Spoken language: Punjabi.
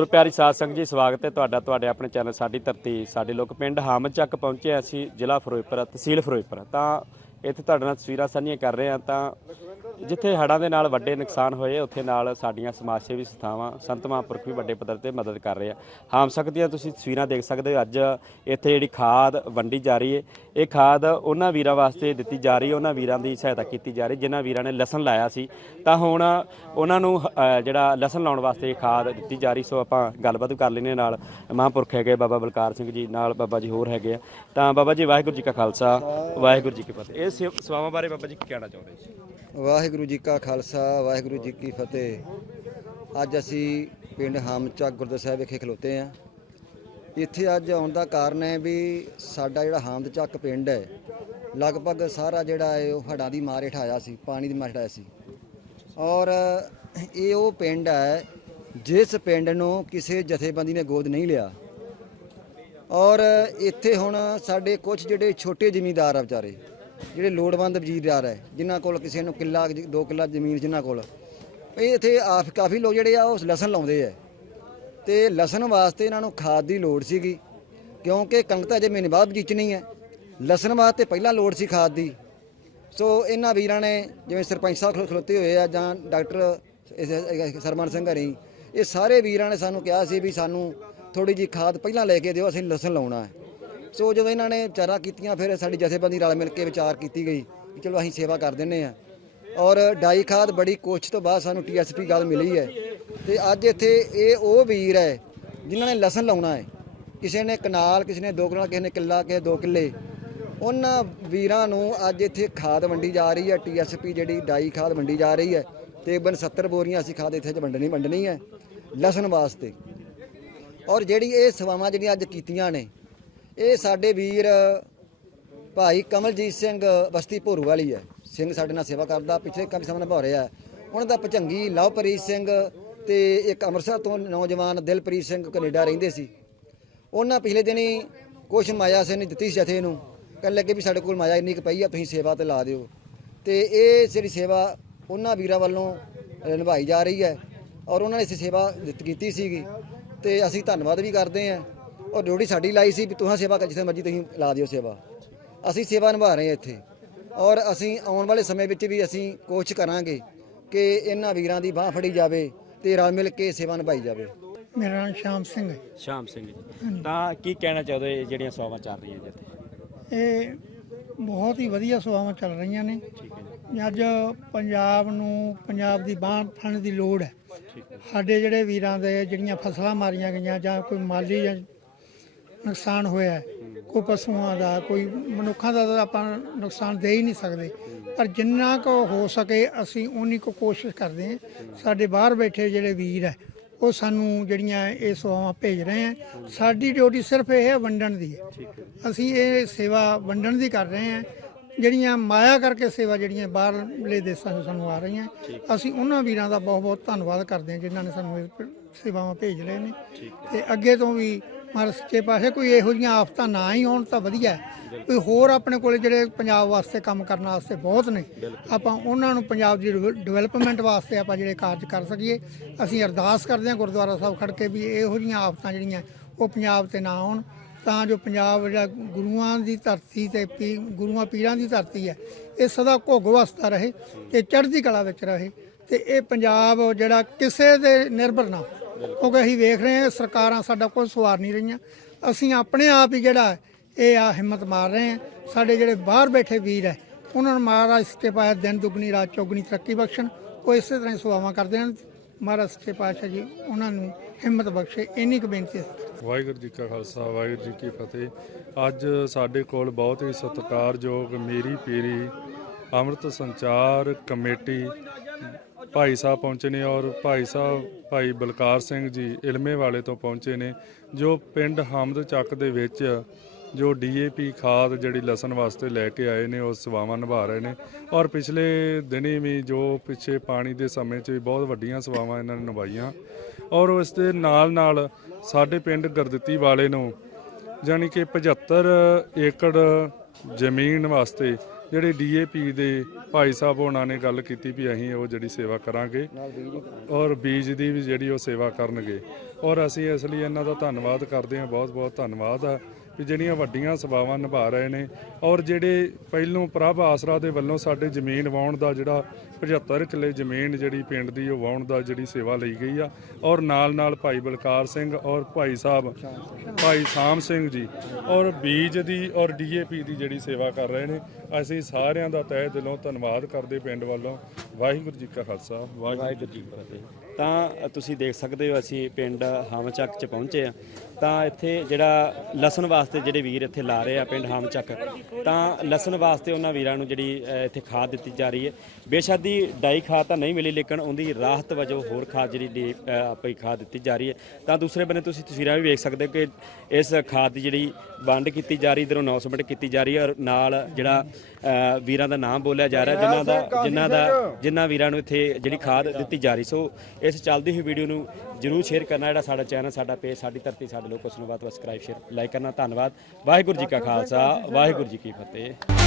ਗੁਰਪਿਆਰੀ ਸਾਧ ਸੰਗਤ ਜੀ, ਸਵਾਗਤ ਹੈ ਤੁਹਾਡਾ, ਤੁਹਾਡੇ ਆਪਣੇ ਚੈਨਲ ਸਾਡੀ ਧਰਤੀ, ਸਾਡੇ ਲੋਕ ਪਿੰਡ ਹਾਮਦ ਚੱਕ ਪਹੁੰਚੇ ਅਸੀਂ ਜ਼ਿਲ੍ਹਾ ਫਿਰੋਜ਼ਪੁਰ, ਤਹਿਸੀਲ ਫਿਰੋਜ਼ਪੁਰ। ਤਾਂ ਇੱਥੇ ਤੁਹਾਡੇ ਨਾਲ ਤਸਵੀਰਾਂ ਸਾਂਝੀਆਂ ਕਰ ਰਹੇ ਹਾਂ, ਤਾਂ ਜਿੱਥੇ ਹੜ੍ਹਾਂ ਦੇ ਨਾਲ ਵੱਡੇ ਨੁਕਸਾਨ ਹੋਏ ਉੱਥੇ ਨਾਲ ਸਾਡੀਆਂ ਸਮਾਜ ਸੇਵੀ ਸੰਸਥਾਵਾਂ ਸੰਤ ਮਹਾਂਪੁਰਖ ਵੀ ਵੱਡੇ ਪੱਧਰ ਤੇ ਮਦਦ ਕਰ ਰਹੇ ਆ। ਹਾਮ ਸਕਤ ਦੀਆਂ ਤੁਸੀਂ ਤਸਵੀਰਾਂ ਦੇਖ ਸਕਦੇ ਹੋ ਅੱਜ ਇੱਥੇ ਜਿਹੜੀ ਖਾਦ ਵੰਡੀ ਜਾ ਰਹੀ ਹੈ ਇਹ ਖਾਦ ਉਹਨਾਂ ਵੀਰਾਂ ਵਾਸਤੇ ਦਿੱਤੀ ਜਾ ਰਹੀ ਹੈ ਉਹਨਾਂ ਵੀਰਾਂ ਦੀ ਸਹਾਇਤਾ ਕੀਤੀ ਜਾ ਰਹੀ ਜਿਨ੍ਹਾਂ ਵੀਰਾਂ ਨੇ ਲਸਣ ਲਾਇਆ ਸੀ। ਤਾਂ ਹੁਣ ਉਹਨਾਂ ਨੂੰ ਅ, ਜਿਹੜਾ ਲਸਣ ਲਾਉਣ ਵਾਸਤੇ ਇਹ ਖਾਦ ਦਿੱਤੀ ਜਾ ਰਹੀ ਸੋ ਆਪਾਂ ਗੱਲਬਾਤ ਕਰ ਲੈਣੇ ਨਾਲ ਮਹਾਂਪੁਰਖ ਹੈਗੇ ਬਾਬਾ ਬਲਕਾਰ ਸਿੰਘ ਜੀ ਨਾਲ ਬਾਬਾ ਜੀ ਹੋਰ ਹੈਗੇ ਆ। ਤਾਂ ਬਾਬਾ ਜੀ ਵਾਹਿਗੁਰੂ ਜੀ ਕਾ ਖਾਲਸਾ ਵਾਹਿਗੁਰੂ ਜੀ ਕੀ ਫਤਿਹ। ਇਹ ਸੇਵ- ਸੇਵਾਵਾਂ ਬਾਰੇ ਬਾਬਾ ਜੀ ਕੀ ਕਹਿਣਾ ਚਾਹੁੰਦੇ ਜੀ ਵਾਹਿਗੁਰੂ ਜੀ ਕਾ ਖਾਲਸਾ, ਵਾਹਿਗੁਰੂ ਜੀ ਕੀ ਫਤਿਹ। ਅੱਜ ਅਸੀਂ ਪਿੰਡ ਹਾਮਚੱਕ ਗੁਰਦੁਆਰਾ ਸਾਹਿਬ ਵਿਖੇ ਖਲੋਤੇ ਆ ਇੱਥੇ ਅੱਜ ਆਉਣ ਦਾ ਕਾਰਨ ਹੈ ਵੀ ਸਾਡਾ ਜਿਹੜਾ ਹਾਮਦਚੱਕ ਪਿੰਡ ਹੈ, ਲਗਭਗ ਸਾਰਾ ਜਿਹੜਾ ਹੈ ਉਹ ਹੜ੍ਹਾਂ ਦੀ ਮਾਰ ਹੇਠ ਆਇਆ ਸੀ, ਪਾਣੀ ਦੀ ਮਾਰ ਹੇਠ ਆਇਆ ਸੀ। ਔਰ ਇਹ ਉਹ ਪਿੰਡ ਹੈ, ਜਿਸ ਪਿੰਡ ਨੂੰ ਕਿਸੇ ਜਥੇਬੰਦੀ ਨੇ ਗੋਦ ਨਹੀਂ ਲਿਆ। ਔਰ ਇੱਥੇ ਹੁਣ ਸਾਡੇ ਕੁਝ ਜਿਹੜੇ ਛੋਟੇ ਜ਼ਿਮੀਂਦਾਰ ਆ ਵਿਚਾਰੇ ਜਿਹੜੇ ਲੋੜਵੰਦ ਵਜ਼ੀਰਦਾਰ ਹੈ, ਜਿਨ੍ਹਾਂ ਕੋਲ ਕਿਸੇ ਨੂੰ ਕਿੱਲਾ, ਦੋ ਕਿੱਲਾ ਜ਼ਮੀਨ ਜਿਨ੍ਹਾਂ ਕੋਲ, ਇਹ ਇੱਥੇ ਆਫ, ਕਾਫੀ ਲੋਕ ਜਿਹੜੇ ਆ ਉਹ ਲਸਣ ਲਾਉਂਦੇ ਆ। ਤੇ ਲਸਣ ਵਾਸਤੇ ਇਹਨਾਂ ਨੂੰ ਖਾਦ ਦੀ ਲੋੜ ਸੀਗੀ, ਕਿਉਂਕਿ ਕਣਕ ਤਾਂ ਅਜੇ ਮਹੀਨੇ ਬਾਅਦ ਬੀਜਣੀ ਹੈ। ਲਸਣ ਵਾਸਤੇ ਪਹਿਲਾਂ ਲੋੜ ਸੀ ਖਾਦ ਦੀ। ਸੋ ਇਹਨਾਂ ਵੀਰਾਂ ਨੇ ਜਿਵੇਂ ਸਰਪੰਚ ਸਾਹਿਬ ਖਲੋਤੇ ਹੋਏ ਆ ਜਾਂ ਡਾਕਟਰ ਸਰਮਨ ਸਿੰਘ ਹਰੀ, ਇਹ ਸਾਰੇ ਵੀਰਾਂ ਨੇ ਸਾਨੂੰ ਕਿਹਾ ਸੀ ਵੀ ਸਾਨੂੰ ਥੋੜੀ ਜੀ ਖਾਦ ਪਹਿਲਾਂ ਲੈ ਕੇ ਦਿਓ, ਅਸੀਂ ਲਸਣ ਲਾਉਣਾ ਹੈ। ਸੋ ਜਦੋਂ ਇਹਨਾਂ ਨੇ ਵਿਚਾਰਾ ਕੀਤੀਆਂ, ਫਿਰ ਸਾਡੀ ਜਥੇਬੰਦੀ ਰਲ ਮਿਲ ਕੇ ਵਿਚਾਰ ਕੀਤੀ ਗਈ ਕਿ ਚਲੋ ਅਸੀਂ ਸੇਵਾ ਕਰ ਦਿੰਨੇ ਆ ਔਰ ਡਾਈ ਖਾਦ ਬੜੀ ਕੋਸ਼ਿਸ਼ ਤੋਂ ਬਾਅਦ ਸਾਨੂੰ ਟੀਐਸਪੀ ਗੱਲ ਮਿਲੀ ਹੈ ਤੇ ਅੱਜ ਇੱਥੇ ਇਹ ਉਹ ਵੀਰ ਹੈ ਜਿਨ੍ਹਾਂ ਨੇ ਲਸਣ ਲਾਉਣਾ ਹੈ। ਕਿਸੇ ਨੇ ਕਨਾਲ, ਕਿਸੇ ਨੇ ਦੋ ਕਨਾਲ, ਕਿਸੇ ਨੇ ਕਿੱਲਾ, ਕਿਸੇ ਦੋ ਕਿੱਲੇ। ਉਹਨਾਂ ਵੀਰਾਂ ਨੂੰ ਅੱਜ ਇੱਥੇ ਖਾਦ ਵੰਡੀ ਜਾ ਰਹੀ ਹੈ ਟੀਐਸਪੀ ਜਿਹੜੀ ਡਾਈ ਖਾਦ ਵੰਡੀ ਜਾ ਰਹੀ ਹੈ। ਤਕਰੀਬਨ 70 ਬੋਰੀਆਂ ਅਸੀਂ ਖਾਦ ਇੱਥੇ ਚ ਵੰਡਣੀ ਵੰਡਣੀ ਹੈ ਲਸਣ ਵਾਸਤੇ। ਔਰ ਜਿਹੜੀ ਇਹ ਸੇਵਾਵਾਂ ਜਿਹੜੀਆਂ ਅੱਜ ਕੀਤੀਆਂ ਨੇ ਇਹ ਸਾਡੇ ਵੀਰ ਭਾਈ ਕਮਲਜੀਤ ਸਿੰਘ ਬਸਤੀ ਭੋਰੂ ਵਾਲੀ ਹੈ। ਸਿੰਘ ਸਾਡੇ ਨਾਲ ਸੇਵਾ ਕਰਦਾ, ਪਿਛਲੇ ਕਾਫੀ ਸਮਾਂ ਨਿਭਾ ਰਿਹਾ ਉਹਨਾਂ ਦਾ ਭਚੰਗੀ ਲਵਪ੍ਰੀਤ ਸਿੰਘ ਤੇ ਇੱਕ ਅੰਮ੍ਰਿਤਸਰ ਤੋਂ ਨੌਜਵਾਨ ਦਿਲਪ੍ਰੀਤ ਸਿੰਘ ਕੈਨੇਡਾ ਰਹਿੰਦੇ ਸੀ। ਉਹਨਾਂ ਪਿਛਲੇ ਦਿਨੀ ਕੁਛ ਮਾਇਆ ਸਿੰਘ ਨੇ ਦਿੱਤੀ ਸੀ ਜਥੇ ਨੂੰ। ਕਹਿਣ ਲੱਗੇ ਵੀ ਸਾਡੇ ਕੋਲ ਮਾਇਆ ਇੰਨੀ ਕੁ ਪਈ ਆ, ਤੁਸੀਂ ਸੇਵਾ ਤੇ ਲਾ ਦਿਓ। ਤੇ ਇਹ ਜਿਹੜੀ ਸੇਵਾ ਉਹਨਾਂ ਵੀਰਾਂ ਵੱਲੋਂ ਨਿਭਾਈ ਜਾ ਰਹੀ ਹੈ ਔਰ ਉਹਨਾਂ ਨੇ ਇਸ ਸੇਵਾ ਦਿੱਤ, ਕੀਤੀ ਸੀਗੀ। ਤੇ ਅਸੀਂ ਧੰਨਵਾਦ ਵੀ ਕਰਦੇ ਹਾਂ। ਔਰ ਡਿਊਟੀ ਸਾਡੀ ਲਾਈ ਸੀ ਵੀ ਤੁਸੀਂ ਸੇਵਾ ਕਰ ਜਿੱਥੇ ਮਰਜ਼ੀ ਤੁਸੀਂ ਲਾ ਦਿਓ ਸੇਵਾ। ਅਸੀਂ ਸੇਵਾ ਨਿਭਾ ਰਹੇ ਹਾਂ ਇੱਥੇ। ਔਰ ਅਸੀਂ ਆਉਣ ਵਾਲੇ ਸਮੇਂ ਵਿੱਚ ਵੀ ਅਸੀਂ ਕੋਸ਼ਿਸ਼ ਕਰਾਂਗੇ ਕਿ ਇਹਨਾਂ ਵੀਰਾਂ ਦੀ ਬਾਹ ਫੜੀ ਜਾਵੇ ਤੇ ਰਲ ਮਿਲ ਕੇ ਸੇਵਾ ਨਿਭਾਈ ਜਾਵੇ। ਮੇਰਾ ਨਾਮ ਸ਼ਾਮ ਸਿੰਘ ਹੈ। ਸ਼ਾਮ ਸਿੰਘ ਜੀ। ਤਾਂ ਕੀ ਕਹਿਣਾ ਚਾਹੁੰਦੇ ਇਹ ਜਿਹੜੀਆਂ ਸੇਵਾਵਾਂ ਚੱਲ ਰਹੀਆਂ ਜਿੱਥੇ ਇਹ ਬਹੁਤ ਹੀ ਵਧੀਆ ਸੇਵਾਵਾਂ ਚੱਲ ਰਹੀਆਂ ਨੇ। ਅੱਜ ਪੰਜਾਬ ਨੂੰ ਪੰਜਾਬ ਦੀ ਬਾਂਹ ਫੜਨ ਦੀ ਲੋੜ ਹੈ। ਸਾਡੇ ਜਿਹੜੇ ਵੀਰਾਂ ਦੇ ਜਿਹੜੀਆਂ ਫਸਲਾਂ ਮਾਰੀਆਂ ਗਈਆਂ ਜਾਂ ਕੋਈ ਮਾਲੀ ਜਾਂ ਨੁਕਸਾਨ ਹੋਇਆ ਹੈ, ਕੋਈ ਪਸ਼ੂਆਂ ਦਾ ਕੋਈ ਮਨੁੱਖਾਂ ਦਾ ਤਾਂ ਆਪਾਂ ਨੁਕਸਾਨ ਦੇ ਹੀ ਨਹੀਂ ਸਕਦੇ। ਪਰ ਜਿੰਨਾ ਕੁ ਹੋ ਸਕੇ ਅਸੀਂ ਉਨੀ ਕੁ ਕੋਸ਼ਿਸ਼ ਕਰਦੇ ਹਾਂ। ਸਾਡੇ ਬਾਹਰ ਬੈਠੇ ਜਿਹੜੇ ਵੀਰ ਹੈ ਉਹ ਸਾਨੂੰ ਜਿਹੜੀਆਂ ਇਹ ਸੇਵਾਵਾਂ ਭੇਜ ਰਹੇ ਹੈ। ਸਾਡੀ ਡਿਊਟੀ ਸਿਰਫ ਇਹ ਹੈ ਵੰਡਣ ਦੀ ਹੈ। ਅਸੀਂ ਇਹ ਸੇਵਾ ਵੰਡਣ ਦੀ ਕਰ ਰਹੇ ਹਾਂ। ਜਿਹੜੀਆਂ ਮਾਇਆ ਕਰਕੇ ਸੇਵਾ ਜਿਹੜੀਆਂ ਬਾਹਰਲੇ ਦੇਸ਼ਾਂ ਤੋਂ ਸਾਨੂੰ ਆ ਰਹੀਆਂ ਅਸੀਂ ਉਹਨਾਂ ਵੀਰਾਂ ਦਾ ਬਹੁਤ ਬਹੁਤ ਧੰਨਵਾਦ ਕਰਦੇ ਹਾਂ ਜਿਨ੍ਹਾਂ ਨੇ ਸਾਨੂੰ ਇਹ ਪ- ਸੇਵਾਵਾਂ ਭੇਜ ਰਹੇ ਨੇ। ਤੇ ਅੱਗੇ ਤੋਂ ਵੀ ਮਹਾਰਾਜ ਸੱਚੇ ਪਾਸੇ ਕੋਈ ਇਹੋ ਜਿਹੀਆਂ ਆਫਤਾਂ ਨਾ ਹੀ ਆਉਣ ਤਾਂ ਵਧੀਆ ਹੈ। ਕੋਈ ਹੋਰ ਆਪਣੇ ਕੋਲੇ ਜਿਹੜੇ ਪੰਜਾਬ ਵਾਸਤੇ ਕੰਮ ਕਰਨ ਵਾਸਤੇ ਬਹੁਤ ਨੇ ਆਪਾਂ ਉਹਨਾਂ ਨੂੰ ਪੰਜਾਬ ਦੀ ਡਿਵੈ- ਡਿਵੈਲਪਮੈਂਟ ਵਾਸਤੇ ਆਪਾਂ ਜਿਹੜੇ ਕਾਰਜ ਕਰ ਸਕੀਏ ਅਸੀਂ ਅਰਦਾਸ ਕਰਦੇ ਹਾਂ ਗੁਰਦੁਆਰਾ ਸਾਹਿਬ ਖੜ ਕੇ ਵੀ ਇਹੋ ਜਿਹੀਆਂ ਆਫਤਾਂ ਜਿਹੜੀਆਂ ਉਹ ਪੰਜਾਬ ਤੇ ਨਾ ਆਉਣ ਤਾਂ ਜੋ ਪੰਜਾਬ ਜਿਹੜਾ ਗੁਰੂਆਂ ਦੀ ਧਰਤੀ ਤੇ ਪੀ ਗੁਰੂਆਂ ਪੀਰਾਂ ਦੀ ਧਰਤੀ ਹੈ ਇਹ ਸਦਾ ਘੁੱਗ ਵਸਦਾ ਰਹੇ ਤੇ ਚੜ੍ਹਦੀ ਕਲਾ ਵਿੱਚ ਰਹੇ ਤੇ ਇਹ ਪੰਜਾਬ ਜਿਹੜਾ ਕਿਸੇ ਦੇ ਨਿਰਭਰ ਨਾ ਹੋਵੇ। ਕਿਉਂਕਿ ਅਸੀਂ ਵੇਖ ਰਹੇ ਹਾਂ ਸਰਕਾਰਾਂ ਸਾਡਾ ਕੋਈ ਸਵਾਰ ਨਹੀਂ ਰਹੀਆਂ। ਅਸੀਂ ਆਪਣੇ ਆਪ ਹੀ ਜਿਹੜਾ ਇਹ ਆ ਹਿੰਮਤ ਮਾਰ ਰਹੇ ਹਾਂ। ਸਾਡੇ ਜਿਹੜੇ ਬਾਹਰ ਬੈਠੇ ਵੀਰ ਹੈ ਉਹਨਾਂ ਨੂੰ ਮਹਾਰਾਜ ਸੱਚੇ ਪਾਤਸ਼ਾਹ ਦਿਨ ਦੁਗਣੀ ਰਾਤ ਚੌਗਣੀ ਤਰੱਕੀ ਬਖਸ਼ਣ। ਉਹ ਇਸੇ ਤਰ੍ਹਾਂ ਹੀ ਸੇਵਾਵਾਂ ਕਰਦੇ ਹਨ। ਮਹਾਰਾਜ ਸੱਚੇ ਪਾਤਸ਼ਾਹ ਜੀ ਉਹਨਾਂ ਨੂੰ ਹਿੰਮਤ ਬਖਸ਼ੇ। ਇੰਨੀ ਕੁ ਬੇਨਤੀ ਹੈ। ਵਾਹਿਗੁਰੂ ਜੀ ਕਾ ਖਾਲਸਾ ਵਾਹਿਗੁਰੂ ਜੀ ਕੀ ਫਤਿਹ। ਅੱਜ ਸਾਡੇ ਕੋਲ ਬਹੁਤ ਹੀ ਸਤਿਕਾਰਯੋਗ ਮੇਰੀ ਪੀਰੀ ਅੰਮ੍ਰਿਤ ਸੰਚਾਰ ਕਮੇਟੀ ਭਾਈ ਸਾਹਿਬ ਪਹੁੰਚੇ ਨੇ ਔਰ ਭਾਈ ਸਾਹਿਬ, ਭਾਈ ਬਲਕਾਰ ਸਿੰਘ ਜੀ ਇਲਮੇ ਵਾਲੇ ਤੋਂ ਪਹੁੰਚੇ ਨੇ, ਜੋ ਪਿੰਡ ਹਮਦ ਚੱਕ ਦੇ ਵਿੱਚ ਜੋ ਡੀਏਪੀ ਖਾਦ ਜਿਹੜੀ ਲਸਣ ਵਾਸਤੇ ਲੈ ਕੇ ਆਏ ਨੇ, ਉਹ ਸੇਵਾਵਾਂ ਨਿਭਾ ਰਹੇ ਨੇ ਔਰ ਪਿਛਲੇ ਦਿਨੀ ਵੀ ਜੋ ਪਿੱਛੇ ਪਾਣੀ ਦੇ ਸਮੇਂ 'ਚ ਵੀ ਬਹੁਤ ਵੱਡੀਆਂ ਸੇਵਾਵਾਂ ਇਹਨਾਂ ਨੇ ਨਿਭਾਈਆਂ ਔਰ ਉਸ ਦੇ ਨਾਲ ਨਾਲ ਸਾਡੇ ਪਿੰਡ ਗਰਦਿੱਤੀ ਵਾਲੇ ਨੂੰ ਯਾਨੀ ਕਿ 75 ਏਕੜ ਜ਼ਮੀਨ ਵਾਸਤੇ ਜਿਹੜੇ ਡੀਏਪੀ ਦੇ ਭਾਈ ਸਾਹਿਬ ਉਹਨਾਂ ਨੇ ਗੱਲ ਕੀਤੀ ਵੀ ਅਸੀਂ ਉਹ ਜਿਹੜੀ ਸੇਵਾ ਕਰਾਂਗੇ ਔਰ ਬੀਜ ਦੀ ਵੀ ਜਿਹੜੀ ਉਹ ਸੇਵਾ ਕਰਨਗੇ ਔਰ ਅਸੀਂ ਇਸ ਲਈ ਇਹਨਾਂ ਦਾ ਧੰਨਵਾਦ ਕਰਦੇ ਹਾਂ ਬਹੁਤ ਬਹੁਤ ਧੰਨਵਾਦ ਆ। ਵੀ ਜਿਹੜੀਆਂ ਵੱਡੀਆਂ ਸੇਵਾਵਾਂ ਨਿਭਾ ਰਹੇ ਨੇ ਔਰ ਜਿਹੜੇ ਪਹਿਲੋਂ ਪ੍ਰਭ ਆਸਰਾ ਦੇ ਵੱਲੋਂ ਸਾਡੇ ਜ਼ਮੀਨ ਵਾਉਣ ਦਾ ਜਿਹੜਾ 75 ਕਿੱਲੇ ਜ਼ਮੀਨ ਜਿਹੜੀ ਪਿੰਡ ਦੀ ਉਹ ਵਾਉਣ ਦਾ ਜਿਹੜੀ ਸੇਵਾ ਲਈ ਗਈ ਆ ਔਰ ਨਾਲ ਨਾਲ ਭਾਈ ਬਲਕਾਰ ਸਿੰਘ ਔਰ ਭਾਈ ਸਾਹਿਬ, ਭਾਈ ਸਾਮ ਸਿੰਘ ਜੀ ਔਰ ਬੀਜ ਦੀ ਔਰ ਡੀਏਪੀ ਦੀ ਜਿਹੜੀ ਸੇਵਾ ਕਰ ਰਹੇ ਨੇ, ਅਸੀਂ ਸਾਰਿਆਂ ਦਾ ਤਹਿ ਦਿਲੋਂ ਧੰਨਵਾਦ ਕਰਦੇ ਪਿੰਡ ਵੱਲੋਂ। ਵਾਹਿਗੁਰੂ ਜੀ ਕਾ ਖਾਲਸਾ, ਵਾਹਿਗੁਰੂ ਜੀ ਕੀ ਫਤਿਹ। ਤਾਂ ਤੁਸੀਂ ਦੇਖ ਸਕਦੇ ਹੋ, ਅਸੀਂ ਪਿੰਡ ਹਾਮਚੱਕ ਚ ਪਹੁੰਚੇ ਆ ਤਾਂ ਇੱਥੇ ਜਿਹੜਾ ਲਸਣ ਵਾਸਤੇ ਜਿਹੜੇ ਵੀਰ ਇੱਥੇ ਲਾ ਰਹੇ ਆ ਪਿੰਡ ਹਾਮਚੱਕ ਤਾਂ ਲਸਣ ਵਾਸਤੇ ਉਹਨਾਂ ਵੀਰਾਂ ਨੂੰ ਜਿਹੜੀ ਇੱਥੇ ਖਾਦ ਦਿੱਤੀ ਜਾ ਰਹੀ ਹੈ। ਬੇਸ਼ੱਕ ਦੀ ਡਾਈ ਖਾਦ ਤਾਂ ਨਹੀਂ ਮਿਲੀ ਲੇਕਿਨ ਉਹਦੀ ਰਾਹਤ ਵਜੋਂ ਹੋਰ ਖਾਦ ਜਿਹੜੀ ਆਪਣੀ ਖਾਦ ਦਿੱਤੀ ਜਾ ਰਹੀ ਹੈ। ਤਾਂ ਦੂਸਰੇ ਬੰਨੇ ਤੁਸੀਂ ਤਸਵੀਰਾਂ ਵੀ ਵੇਖ ਸਕਦੇ ਹੋ ਕਿ ਇਸ ਖਾਦ ਦੀ ਜਿਹੜੀ ਵੰਡ ਕੀਤੀ ਜਾ ਰਹੀ ਇਧਰੋਂ ਅਨਾਉਂਸਮੈਂਟ ਕੀਤੀ ਜਾ ਰਹੀ ਹੈ ਔਰ ਨਾਲ ਜਿਹੜਾ ਵੀਰਾਂ ਦਾ ਨਾਮ ਬੋਲਿਆ ਜਾ ਰਿਹਾ ਜਿਨ੍ਹਾਂ ਦਾ ਜਿਨ੍ਹਾਂ ਦਾ ਜਿਨ੍ਹਾਂ ਵੀਰਾਂ ਨੂੰ ਇੱਥੇ ਜਿਹੜੀ ਖਾਦ ਦਿੱਤੀ ਜਾ ਰਹੀ। ਸੋ ਇਸ ਚੱਲਦੀ ਹੋਈ ਵੀਡੀਓ ਨੂੰ ਜਰੂਰ ਸ਼ੇਅਰ ਕਰਨਾ ਜਿਹੜਾ ਸਾਡਾ ਚੈਨਲ ਸਾਡਾ ਪੇਜ ਸਾਡੀ ਧਰਤੀ ਸਾਡੇ ਲੋਕ ਉਸ ਨੂੰ ਬਾਤ ਸਬਸਕ੍ਰਾਈਬ ਸ਼ੇਅਰ ਲਾਈਕ ਕਰਨਾ, ਧੰਨਵਾਦ। ਵਾਹਿਗੁਰੂ ਜੀ ਕਾ ਖਾਲਸਾ, ਵਾਹਿਗੁਰੂ ਜੀ ਕੀ ਫਤਿਹ।